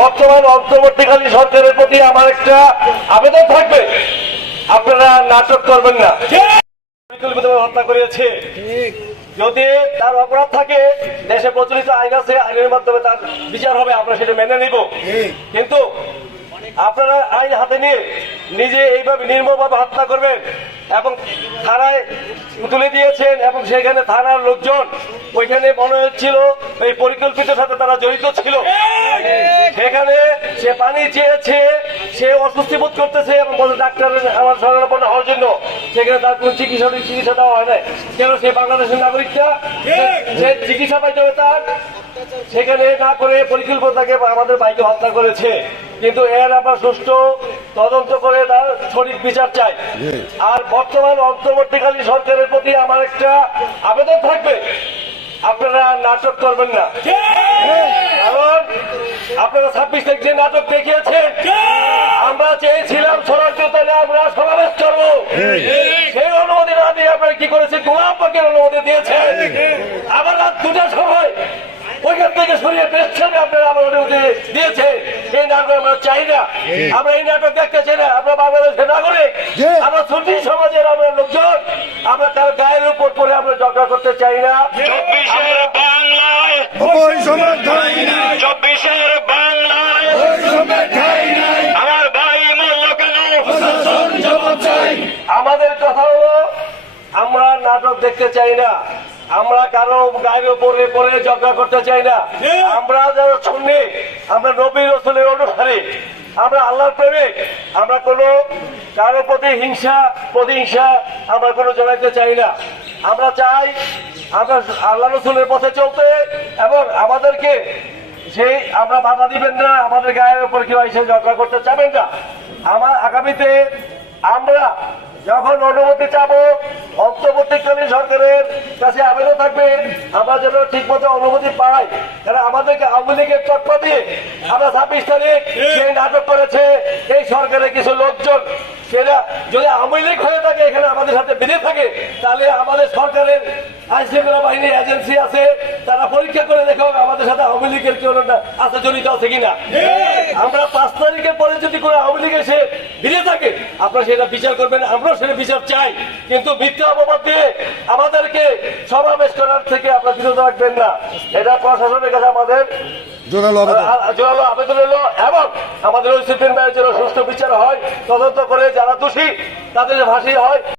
বর্তমান অন্তর্বর্তীকালীন সরকারের প্রতি আমার একটা আবেদন থাকবে, আপনারা নাটক করবেন না। পরিকল্পিতভাবে হত্যা করেছে, যদি তার অপরাধ থাকে দেশে প্রচলিত আইন আছে, আইনের মাধ্যমে তার বিচার হবে, আমরা সেটা মেনে নিব। কিন্তু আপনারা আইন হাতে নিয়ে নিজে এইভাবে নির্মমভাবে হত্যা করবেন এবং থানায় তুলে দিয়েছেন, এবং সেখানে থানার লোকজন ওইখানে মনে হচ্ছিল এই পরিকল্পিত সাথে তারা জড়িত ছিল। সেখানে সে পানি চেয়েছে, সে অস্বস্তি বোধ করতেছে এবং বলে ডাক্তারের আমার শরণাপন্ন হওয়ার জন্য, সেখানে তার কোন চিকিৎসা দেওয়া হয় না। কেন সে বাংলাদেশের নাগরিকটা, সে চিকিৎসা পাইতে হবে তার, সেখানে না করে পরিকল্পিতকে আমাদের ভাইকে হত্যা করেছে। কিন্তু এর আমরা সুষ্ঠু তদন্ত করে তার সঠিক বিচার চাই। আর বর্তমান অন্তর্বর্তীকালীন সরকারের প্রতি আমার একটা আবেদন থাকবে, আপনারা নাটক করবেন না। কারণ আপনারা 26 তারিখ যে নাটক দেখিয়েছেন, আমরা চেয়েছিলাম সরাসরি আমরা সমাবেশ করবো, সেই অনুমতি না দিয়ে আপনারা কি করেছেন, গোলাপ পাকের অনুমতি দিয়েছেন। আবার রাত 2টার সময় ওইখান থেকে সরিয়ে পেছনে আপনারা আমার অনুমতি দিয়েছে। এই নাটক আমরা চাই না, আমরা এই নাটক দেখতে চাই না। আমরা বাংলাদেশের নাগরিক, আমরা সুন্নি সমাজের আমরা লোকজন, আমরা তার গায়ের উপর পরে আমরা ঝগড়া করতে চাই না। 24-এর বাংলায় আমার ভাই মূল্য কেন? আমাদের কথা হলো, আমরা নাটক দেখতে চাই না, আমরা কারো গায়ের উপরে পরে ঝগড়া করতে চাই না। আমরা যারা শুনি, আমরা নবী রাসূলের অনুসারী, আমরা আল্লাহর প্রেমিক, আমরা কোনো কারো প্রতি হিংসা প্রতিহিংসা আমরা কোনো জড়াইতে চাই না। আমরা চাই আমরা আল্লাহ রাসূলের পথে চলতে, এবং আমাদেরকে সেই আমরা বাধা দিবেন না, আমাদের গায়ের উপর কেউ এসে ঝগড়া করতে চাবেন না। আমার আগামীতে আমরা যখন অনুমতি চাবো, অন্তর্বর্তীকালীন সরকারের কাছে আবেদন থাকবে আমরা যেন ঠিক মতো অনুমতি পাই। কারণ আমাদেরকে আওয়ামী লীগের চক্কর দিয়ে আমরা 26 তারিখ সেই নাটক করেছে এই সরকারের কিছু লোকজন, সেটা যদি আওয়ামী লীগ হয়ে থাকে, এখানে আমাদের সাথে বেঁধে থাকে, তাহলে আমাদের সরকারের আইন শৃঙ্খলা বাহিনী এজেন্সি আছে, তারা পরীক্ষা করে দেখো আমাদের সাথে আওয়ামী লীগের কেউ আছে, জড়িত আছে কিনা। আমরা 5 তারিখের পরে যদি কোনো আওয়ামী লীগ এসে বেঁধে থাকে, আপনারা সেটা বিচার করবেন, আমরাও সেটা বিচার চাই। কিন্তু মিথ্যা অপবাদ দিয়ে আমাদেরকে সমাবেশ করার থেকে আপনারা বিরত রাখবেন না। এটা প্রশাসনের কাছে আমাদের জোরালো আবেদন হলো, এবং আমাদের ওই সুপ্রিম কোর্টের সুষ্ঠু বিচার হয়, তদন্ত করে যারা দোষী তাদের ফাঁসি হয়।